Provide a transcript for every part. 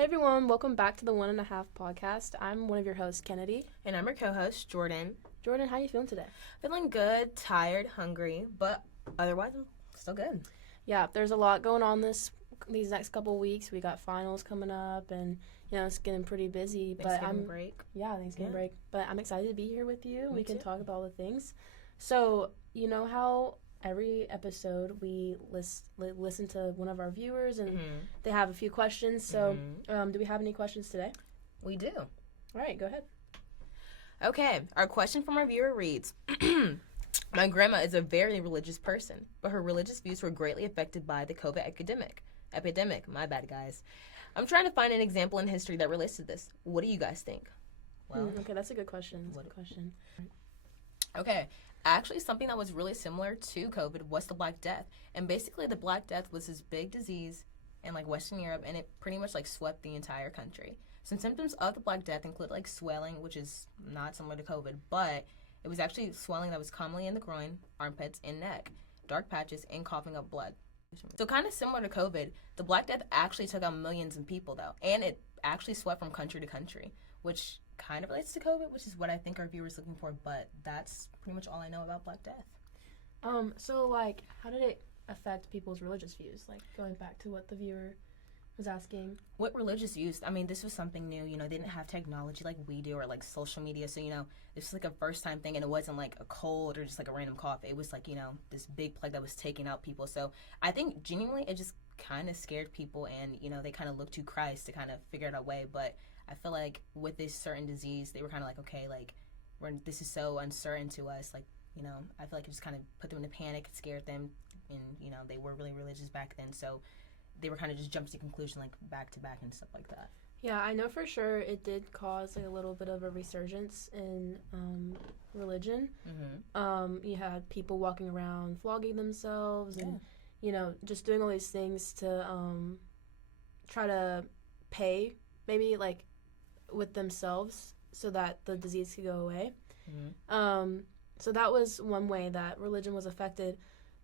Hey everyone, welcome back to the One and a Half podcast. I'm one of your hosts, Kennedy. And I'm your co-host, Jordan. Jordan, how you feeling today? Feeling good, tired, hungry, but otherwise I'm still good. Yeah, there's a lot going on these next couple weeks. We got finals coming up, and it's getting pretty busy. Thanksgiving break. Yeah, Thanksgiving break. But I'm excited to be here with you. We can too. talk about all the things. So you know how every episode we listen to one of our viewers, and they have a few questions. So, do we have any questions today? We do. All right, go ahead. Okay, our question from our viewer reads, My grandma is a very religious person, but her religious views were greatly affected by the COVID epidemic. My bad, guys. I'm trying to find an example in history that relates to this. What do you guys think? Well, okay, that's a good question. Okay, actually something that was really similar to COVID was the Black Death. And basically the Black Death was this big disease in Western Europe, and it pretty much swept the entire country. Some symptoms of the Black Death include swelling, which is not similar to COVID, but it was actually swelling that was commonly in the groin, armpits, and neck, dark patches, and coughing up blood. So kind of similar to COVID, the Black Death actually took out millions of people though, and it actually swept from country to country, which kind of relates to COVID, which is what I think our viewers are looking for, but that's pretty much all I know about Black Death. So how did it affect people's religious views? Going back to what the viewer was asking. What religious views? I mean, this was something new, they didn't have technology like we do or social media, so, this was a first time thing, and it wasn't a cold or just a random cough. It was this big plague that was taking out people. So I think genuinely it just kind of scared people, and, they kind of looked to Christ to kind of figure out a way, but I feel with this certain disease, they were kind of okay, this is so uncertain to us, I feel it just kind of put them into panic, it scared them, and, they were really religious back then, so they were kind of just jumped to conclusion, back to back and stuff like that. Yeah, I know for sure it did cause a little bit of a resurgence in religion. You had people walking around flogging themselves and, just doing all these things to try to pay, maybe with themselves so that the disease could go away. So that was one way that religion was affected.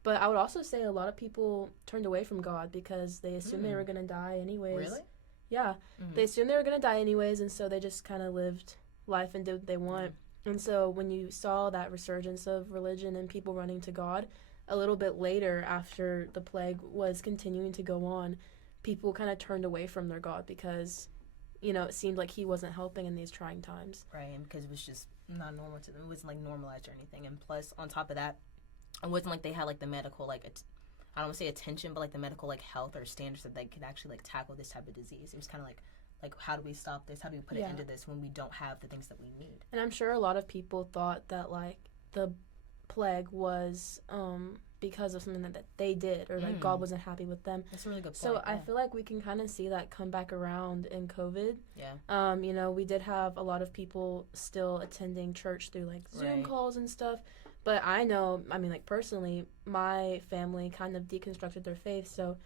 But I would also say a lot of people turned away from God because they assumed they were going to die anyways. Really? Yeah. They assumed they were going to die anyways, and so they just kind of lived life and did what they want. And so when you saw that resurgence of religion and people running to God, a little bit later after the plague was continuing to go on, people kind of turned away from their God because, it seemed like he wasn't helping in these trying times. Right, and because it was just not normal to them. It wasn't normalized or anything. And plus, on top of that, it wasn't they had the medical I don't want to say attention, but the medical health or standards that they could actually tackle this type of disease. It was kind of how do we stop this? How do we put an end to this when we don't have the things that we need? And I'm sure a lot of people thought that the plague was because of something that they did or God wasn't happy with them. That's a really good point. So I feel we can kind of see that come back around in COVID. Yeah. We did have a lot of people still attending church through Zoom calls and stuff. But I know, personally, my family kind of deconstructed their faith. So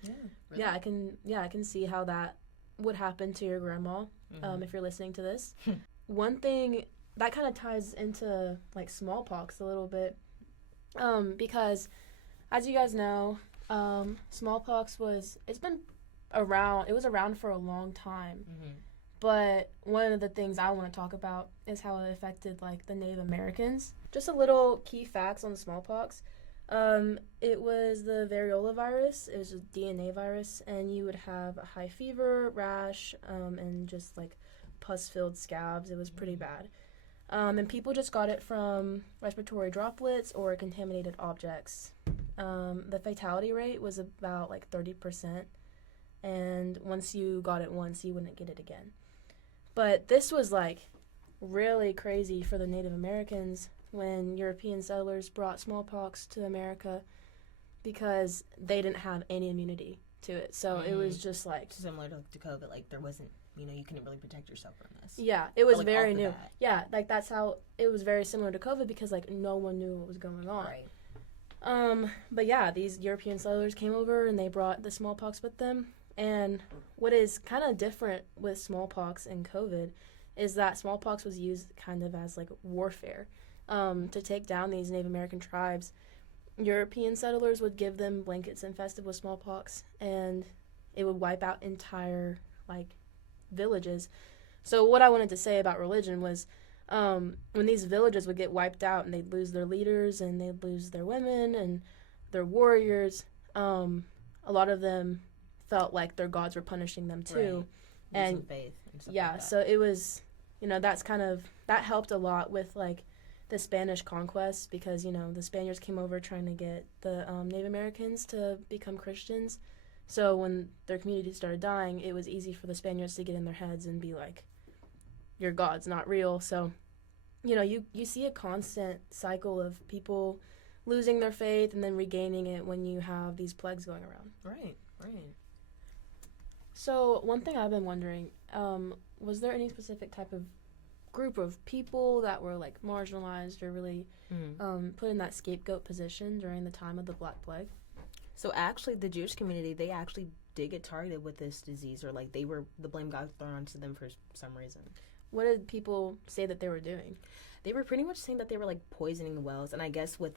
really? I can see how that would happen to your grandma if you're listening to this. One thing that kind of ties into smallpox a little bit, because as you guys know, smallpox was around for a long time. But one of the things I want to talk about is how it affected the Native Americans. Just a little key facts on the smallpox. It was the variola virus. It was a DNA virus, and you would have a high fever, rash, and just pus-filled scabs. It was pretty bad. And people just got it from respiratory droplets or contaminated objects. The fatality rate was about 30%, and once you got it once, you wouldn't get it again. But this was really crazy for the Native Americans when European settlers brought smallpox to America because they didn't have any immunity to it. So it was just similar to COVID, there wasn't, you couldn't really protect yourself from this. Yeah, it was very new. Yeah, that's how it was very similar to COVID because no one knew what was going on. Right. But yeah, these European settlers came over and they brought the smallpox with them. And what is kind of different with smallpox and COVID is that smallpox was used kind of as warfare to take down these Native American tribes. European settlers would give them blankets infested with smallpox, and it would wipe out entire villages. So what I wanted to say about religion was when these villages would get wiped out and they'd lose their leaders and they'd lose their women and their warriors, a lot of them felt like their gods were punishing them too. Right. And faith and stuff yeah, like that. so it was, that helped a lot with like the Spanish conquest, because the Spaniards came over trying to get the Native Americans to become Christians. So when their community started dying, it was easy for the Spaniards to get in their heads and be like, your god's not real. So you see a constant cycle of people losing their faith and then regaining it when you have these plagues going around. Right. So one thing I've been wondering, was there any specific type of group of people that were like marginalized or really put in that scapegoat position during the time of the Black Plague? So actually, the Jewish community, they actually did get targeted with this disease, or like the blame got thrown onto them for some reason. What did people say that they were doing? They were pretty much saying that they were like poisoning the wells, and I guess with,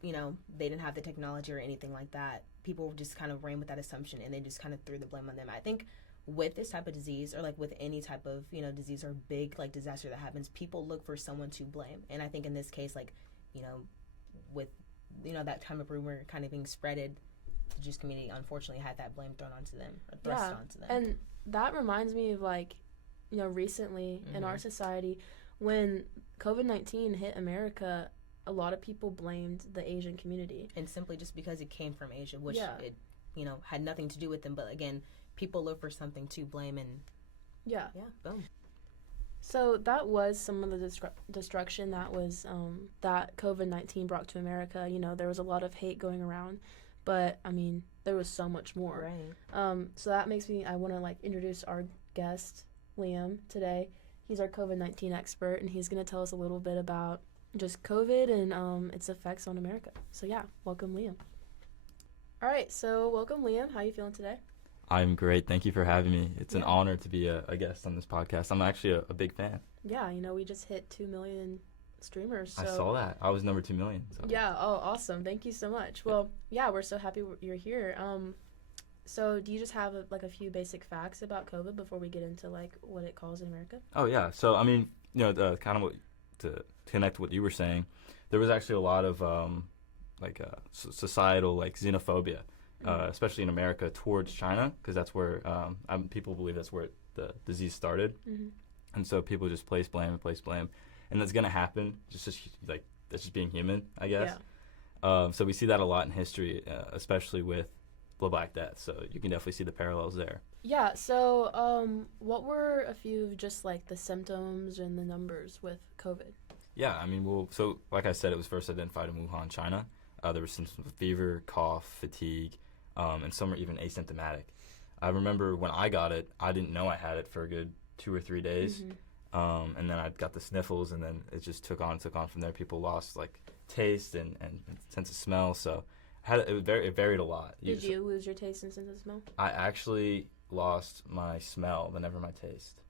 they didn't have the technology or anything like that, people just kind of ran with that assumption and they just kind of threw the blame on them. I think with this type of disease, or like with any type of, disease or big like disaster that happens, people look for someone to blame. And I think in this case, like, with, that time of rumor kind of being spreaded, the Jewish community unfortunately had that blame thrown onto them, or thrust onto them. And that reminds me of like, recently in our society, when COVID-19 hit America, a lot of people blamed the Asian community. And simply just because it came from Asia, which it, had nothing to do with them. But again, people look for something to blame, and boom. So that was some of the destruction that was that COVID-19 brought to America. There was a lot of hate going around, but I mean, there was so much more. Right. So that makes me, I want to like introduce our guest, Liam, today. He's our COVID-19 expert, and he's going to tell us a little bit about just COVID and its effects on America. So yeah, welcome, Liam. All right, so welcome, Liam. How are you feeling today? I'm great. Thank you for having me. It's an honor to be a guest on this podcast. I'm actually a big fan. Yeah, we just hit 2 million streamers. So. I saw that. I was number 2 million. So. Yeah, oh, awesome. Thank you so much. Well, yeah, we're so happy you're here. So do you just have a few basic facts about COVID before we get into like what it caused in America? Oh, yeah. So, I mean, kind of to connect what you were saying, there was actually a lot of societal like xenophobia, especially in America towards China, because that's where people believe that's where the disease started. Mm-hmm. And so people just place blame. And that's going to happen, just like that's just being human, I guess. Yeah. So we see that a lot in history, especially with the Black Death. So you can definitely see the parallels there. Yeah, so what were a few of just like the symptoms and the numbers with COVID? Yeah, I mean, so like I said, it was first identified in Wuhan, China. There were symptoms of fever, cough, fatigue, and some were even asymptomatic. I remember when I got it, I didn't know I had it for a good 2 or 3 days. Mm-hmm. And then I got the sniffles, and then it just took on from there. People lost like taste and sense of smell. So it varied a lot. Did you lose your taste and sense of smell? I actually lost my smell, but never my taste.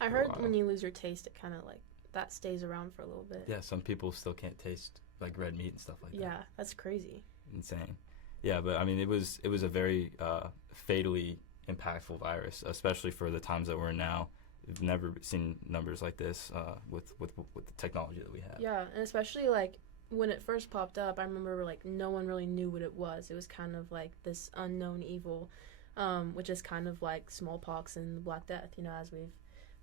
I heard when you lose your taste, it kind of like that stays around for a little bit. Yeah, some people still can't taste like red meat and stuff like that. Yeah, that's crazy. Insane. Yeah, but I mean, it was a very fatally impactful virus, especially for the times that we're in now. We've never seen numbers like this with the technology that we have. Yeah, and especially like when it first popped up, I remember like no one really knew what it was. It was kind of like this unknown evil, which is kind of like smallpox and the Black Death. As we've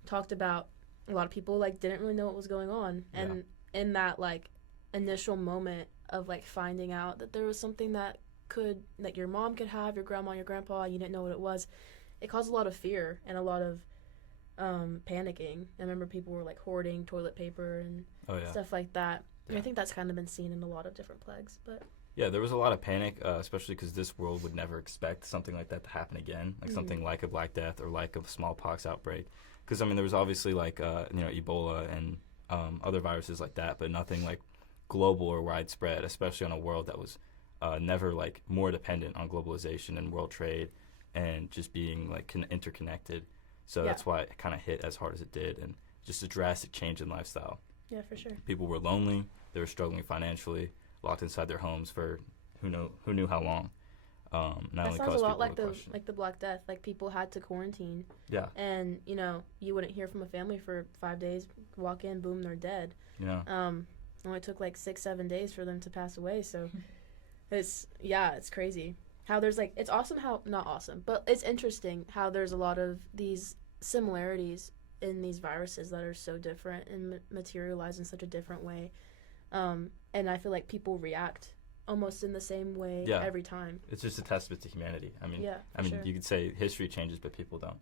talked about, a lot of people like didn't really know what was going on, and in that like initial moment of like finding out that there was something that your mom could have, your grandma, your grandpa, you didn't know what it was, it caused a lot of fear and a lot of panicking. I remember people were like hoarding toilet paper and stuff like that. And I think that's kind of been seen in a lot of different plagues. But yeah, there was a lot of panic, especially because this world would never expect something like that to happen again, like something like a Black Death or like a smallpox outbreak. Because I mean, there was obviously like Ebola and other viruses like that, but nothing like global or widespread, especially on a world that was never like more dependent on globalization and world trade and just being like interconnected. So that's why it kind of hit as hard as it did, and just a drastic change in lifestyle. Yeah, for sure. People were lonely. They were struggling financially, locked inside their homes for who knew how long. not That only sounds cause a lot people like to the question. Black Death. Like people had to quarantine, Yeah, and you wouldn't hear from a family for 5 days. Walk in, boom, they're dead. yeah, Only took like 6-7 days for them to pass away. So it's crazy how there's like it's awesome how not awesome, but it's interesting how there's a lot of these similarities in these viruses that are so different and materialize in such a different way. And I feel like people react almost in the same way Yeah. every time. it's just a testament to humanity. I mean, Yeah, I mean, sure. you could say history changes, but people don't.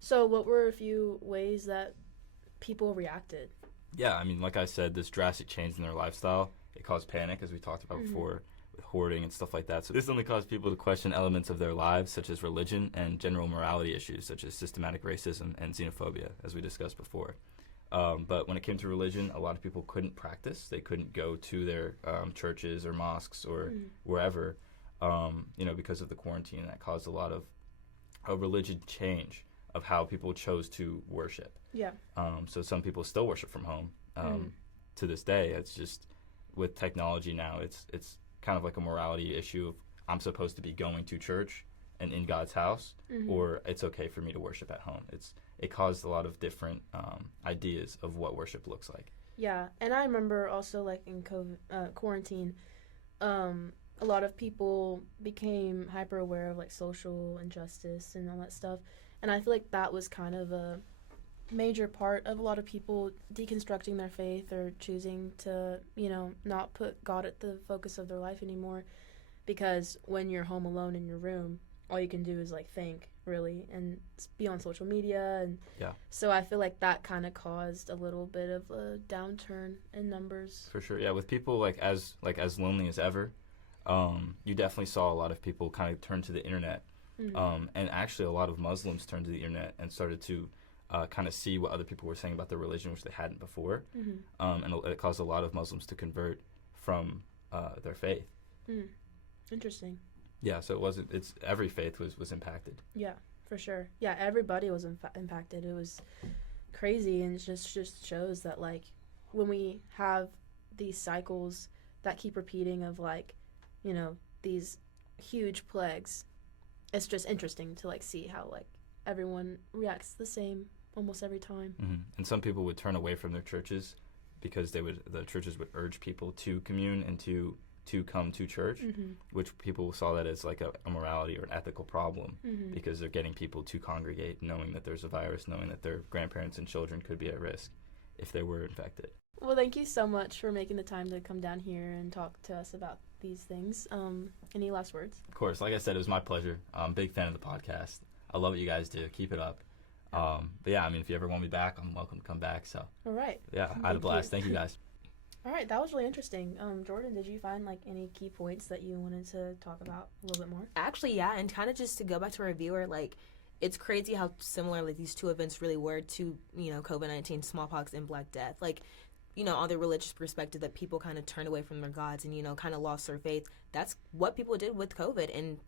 So what were a few ways that people reacted? Yeah, I mean, like I said, this drastic change in their lifestyle, it caused panic, as we talked about before, with hoarding and stuff like that. So this only caused people to question elements of their lives, such as religion and general morality issues, such as systematic racism and xenophobia, as we discussed before. But when it came to religion, a lot of people couldn't practice. They couldn't go to their churches or mosques or wherever, because of the quarantine. And that caused a lot of a religion change of how people chose to worship. Yeah. So some people still worship from home to this day. It's just with technology now, it's kind of like a morality issue of I'm supposed to be going to church and in God's house, or it's okay for me to worship at home. It caused a lot of different ideas of what worship looks like. Yeah, and I remember also like in COVID quarantine, a lot of people became hyper aware of like social injustice and all that stuff, and I feel like that was kind of a major part of a lot of people deconstructing their faith or choosing to not put God at the focus of their life anymore, because when you're home alone in your room, all you can do is like think really and be on social media, and so I feel like that kind of caused a little bit of a downturn in numbers. For sure, yeah. With people as lonely as ever, you definitely saw a lot of people kind of turn to the internet, and actually a lot of Muslims turned to the internet and started to kind of see what other people were saying about their religion, which they hadn't before, and it caused a lot of Muslims to convert from their faith. Interesting. Yeah, so it's every faith was impacted. Yeah, for sure. Yeah, everybody was impacted. It was crazy, and it just shows that like when we have these cycles that keep repeating of like these huge plagues, it's just interesting to like see how like everyone reacts the same almost every time. And some people would turn away from their churches because the churches would urge people to commune and to come to church, which people saw that as like a morality or an ethical problem, because they're getting people to congregate knowing that there's a virus, knowing that their grandparents and children could be at risk if they were infected. Well, thank you so much for making the time to come down here and talk to us about these things. Any last words? Of course, like I said, it was my pleasure. I'm a big fan of the podcast. I love what you guys do. Keep it up. But yeah, I mean, if you ever want me back, I'm welcome to come back. So All right. yeah, I had a blast. Thank you guys. All right, that was really interesting. Jordan, did you find like any key points that you wanted to talk about a little bit more? Actually, yeah, and kind of just to go back to our viewer, like it's crazy how similar like these two events really were to COVID-19, smallpox, and Black Death. Like on the religious perspective, that people kind of turned away from their gods and kind of lost their faith. That's what people did with COVID, and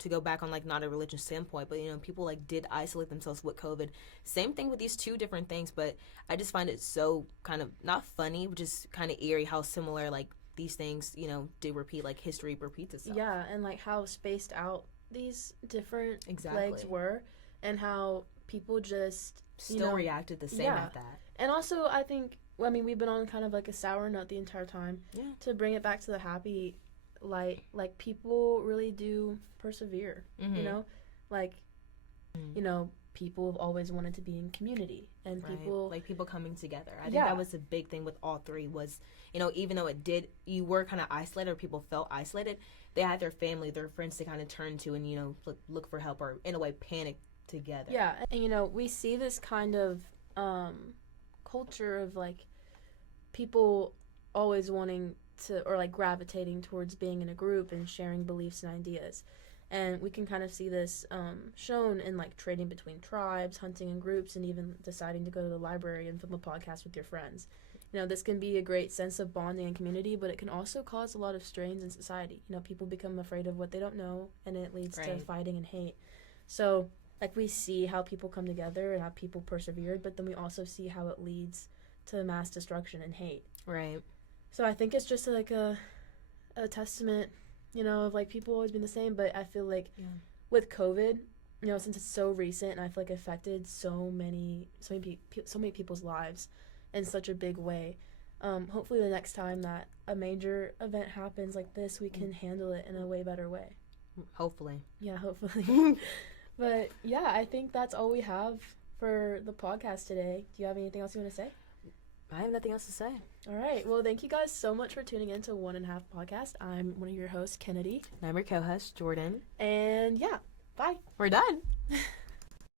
to go back on like not a religious standpoint, but people like did isolate themselves with COVID. Same thing with these two different things, but I just find it so kind of not funny, but just kind of eerie how similar like these things did repeat, like history repeats itself. Yeah, and like how spaced out these different plagues were, and how people just still reacted the same at that. And also I think we've been on kind of like a sour note the entire time. Yeah. To bring it back to the happy light, like people really do persevere. People have always wanted to be in community, and people coming together. I think that was a big thing with all three was even though you were kind of isolated, or people felt isolated, they had their family, their friends to kind of turn to and look for help, or in a way panic together. Yeah. And we see this kind of culture of like people always wanting to, or like gravitating towards being in a group and sharing beliefs and ideas. And we can kind of see this shown in like trading between tribes, hunting in groups, and even deciding to go to the library and film a podcast with your friends. This can be a great sense of bonding and community, but it can also cause a lot of strains in society. People become afraid of what they don't know, and it leads to fighting and hate. So like we see how people come together and how people persevered, but then we also see how it leads to mass destruction and hate. Right. So I think it's just like a testament, you know, of like people always being the same. But I feel like with COVID, you know, since it's so recent and I feel like it affected so many people's lives in such a big way. Hopefully the next time that a major event happens like this, we can handle it in a way better way. Hopefully. Yeah, hopefully. But yeah, I think that's all we have for the podcast today. Do you have anything else you want to say? I have nothing else to say. All right. Well, thank you guys so much for tuning in to One and a Half Podcast. I'm one of your hosts, Kennedy. And I'm your co-host, Jordan. And yeah, bye. We're done.